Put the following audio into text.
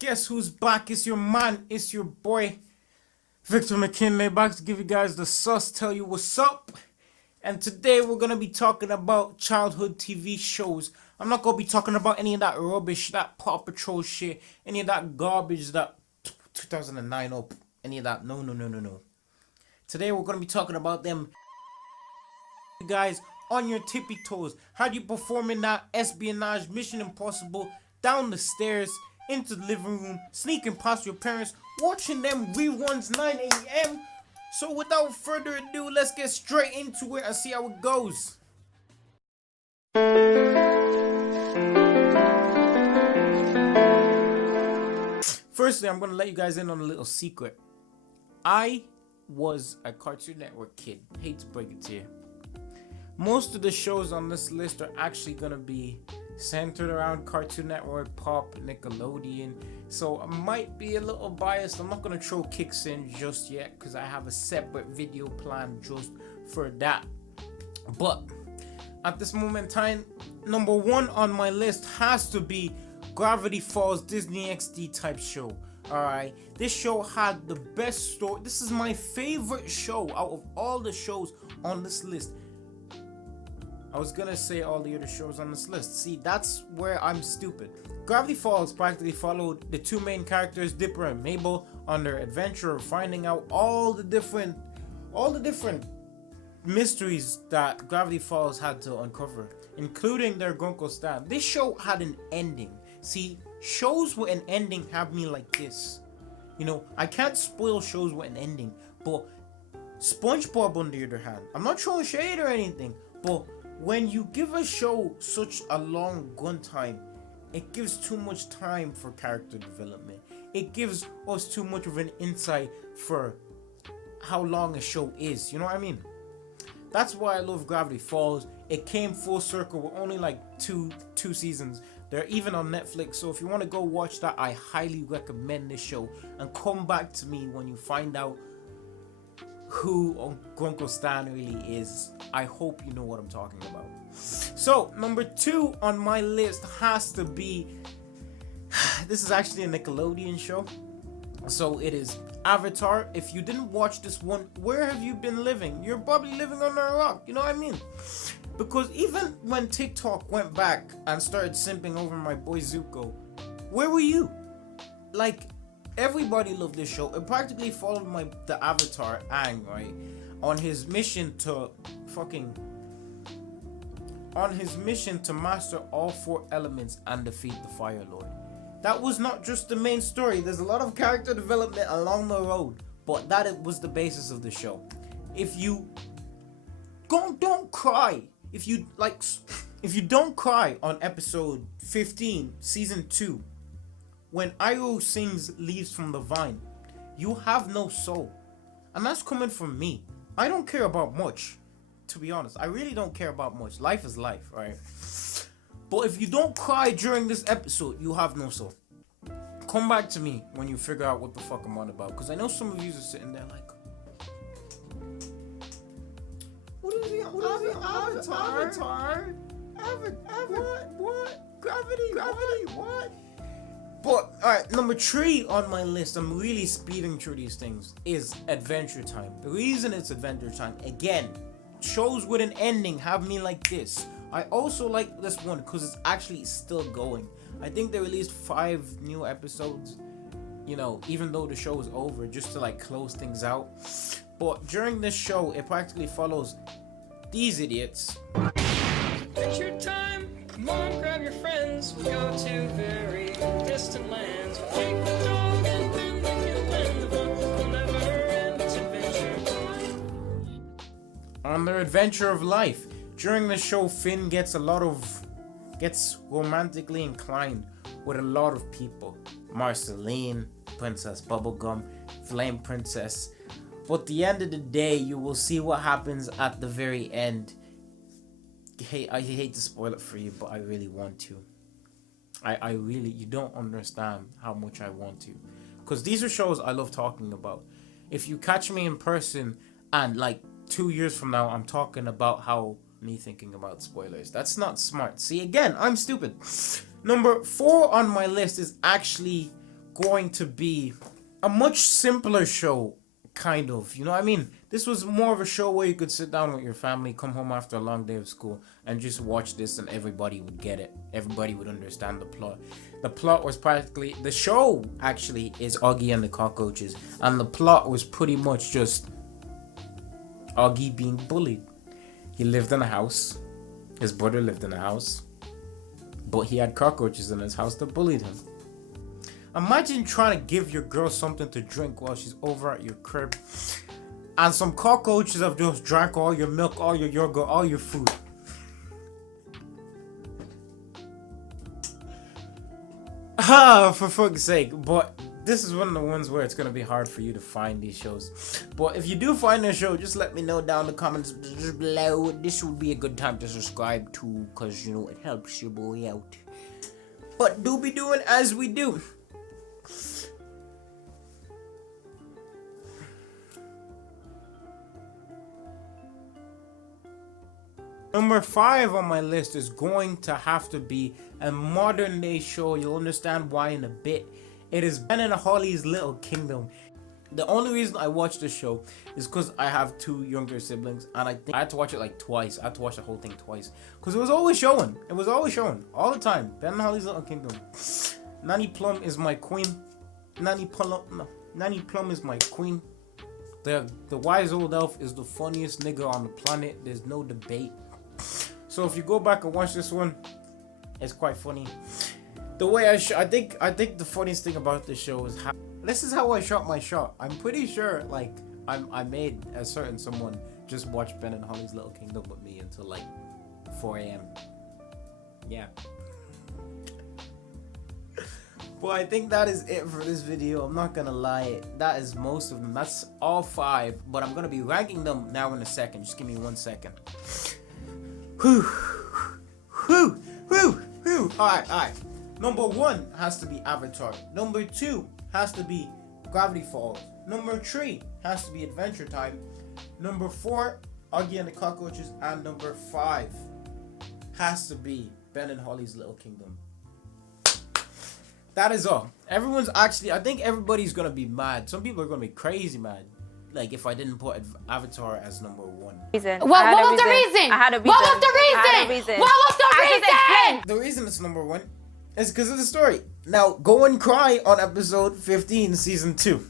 Guess who's back? It's your man, it's your boy, Victor McKinley, back to give you guys the sus, tell you what's up. And today we're gonna be talking about childhood TV shows. I'm not gonna be talking about any of that rubbish, that Paw Patrol shit, any of that garbage, that 2009 up, any of that. No. Today we're gonna be talking about them guys on your tippy toes. How do you perform in that espionage Mission Impossible, down the stairs, into the living room, sneaking past your parents, watching them reruns 9 a.m. So without further ado, let's get straight into it and see how it goes. Firstly, I'm gonna let you guys in on a little secret. I was a Cartoon Network kid. Hate to break it to you. Most of the shows on this list are actually gonna be centered around Cartoon Network, Pop, Nickelodeon. So I might be a little biased. I'm not gonna throw Kicks in just yet because I have a separate video plan just for that. But at this moment in time, number one on my list has to be Gravity Falls, Disney XD type show. Alright, this show had the best story. This is my favorite show out of all the shows on this list. I was gonna say all the other shows on this list. See, that's where I'm stupid. Gravity Falls practically followed the two main characters, Dipper and Mabel, on their adventure of finding out all the different mysteries that Gravity Falls had to uncover, including their Grunkle Stan. This show had an ending. See, shows with an ending have me like this. You know, I can't spoil shows with an ending, but SpongeBob on the other hand, I'm not throwing shade or anything, but when you give a show such a long gun time, it gives too much time for character development. It gives us too much of an insight for how long a show is. You know what I mean? That's why I love Gravity Falls. It came full circle with only like two seasons. They're even on Netflix. So if you want to go watch that, I highly recommend this show. And come back to me when you find out who Grunkle Stan really is. I hope you know what I'm talking about. So number two on my list has to be, this is actually a Nickelodeon show, so it is Avatar. If you didn't watch this one, where have you been living? You're probably living under a rock, you know what I mean? Because even when TikTok went back and started simping over my boy Zuko, where were you? Like, everybody loved this show. It practically followed the Avatar Aang, right, on his mission to master all four elements and defeat the Fire Lord. That was not just the main story. There's a lot of character development along the road, but that was the basis of the show. If you don't cry. If you don't cry on episode 15, season 2, when Iroh sings Leaves from the Vine, you have no soul. And that's coming from me. I don't care about much, to be honest. I really don't care about much. Life is life, right? But if you don't cry during this episode, you have no soul. Come back to me when you figure out what the fuck I'm on about. Because I know some of you are sitting there like, What is the Avatar? What? Gravity, what? But, alright, number 3 on my list, I'm really speeding through these things, is Adventure Time. The reason it's Adventure Time, again, shows with an ending have me like this. I also like this one because it's actually still going. I think they released 5 new episodes, you know, even though the show is over, just to like close things out. But during this show, it practically follows these idiots. Adventure time! Come on, grab your friends. We'll go to very distant lands. We'll take the dog and then the new and the fun will never end. It's adventure time. On their adventure of life. During the show, Finn gets romantically inclined with a lot of people. Marceline, Princess Bubblegum, Flame Princess. But at the end of the day, you will see what happens at the very end. I hate to spoil it for you, but I really want to. I really, you don't understand how much I want to. Because these are shows I love talking about. If you catch me in person and like 2 years from now, I'm talking about how me thinking about spoilers. That's not smart. See, again, I'm stupid. Number 4 on my list is actually going to be a much simpler show, kind of. You know what I mean? This was more of a show where you could sit down with your family, come home after a long day of school, and just watch this, and everybody would get it. Everybody would understand the plot. The plot was practically... The show, actually, is Augie and the Cockroaches. And the plot was pretty much just Augie being bullied. He lived in a house. His brother lived in a house. But he had cockroaches in his house that bullied him. Imagine trying to give your girl something to drink while she's over at your crib, and some cockroaches have just drank all your milk, all your yogurt, all your food. For fuck's sake. But this is one of the ones where it's going to be hard for you to find these shows. But if you do find a show, just let me know down in the comments below. This would be a good time to subscribe to, because, you know, it helps your boy out. But do be doing as we do. Number 5 on my list is going to have to be a modern day show. You'll understand why in a bit. It is Ben and Holly's Little Kingdom. The only reason I watch this show is because I have 2 younger siblings, and I think I had to watch it like twice. I had to watch the whole thing twice because it was always showing. It was always showing all the time. Ben and Holly's Little Kingdom. Nanny Plum is my queen. Nanny Plum is my queen. The wise old elf is the funniest nigga on the planet. There's no debate. So if you go back and watch this one, it's quite funny. The way I think the funniest thing about this show is how this is how I shot my shot. I'm pretty sure like I made a certain someone just watch Ben and Holly's Little Kingdom with me until like 4 a.m. Yeah. Well, I think that is it for this video. I'm not gonna lie, that is most of them. That's all 5, but I'm gonna be ranking them now in a second. Just give me 1 second. Whew. Alright. Number 1 has to be Avatar. Number 2 has to be Gravity Falls. Number 3 has to be Adventure Time. Number 4, Augie and the Cockroaches. And number 5 has to be Ben and Holly's Little Kingdom. That is all. Everyone's actually, I think everybody's gonna be mad. Some people are gonna be crazy mad. Like if I didn't put Avatar as number 1. What was the reason? I had a reason. What was the reason? What was the reason? The reason it's number 1 is because of the story. Now go and cry on episode 15, season 2.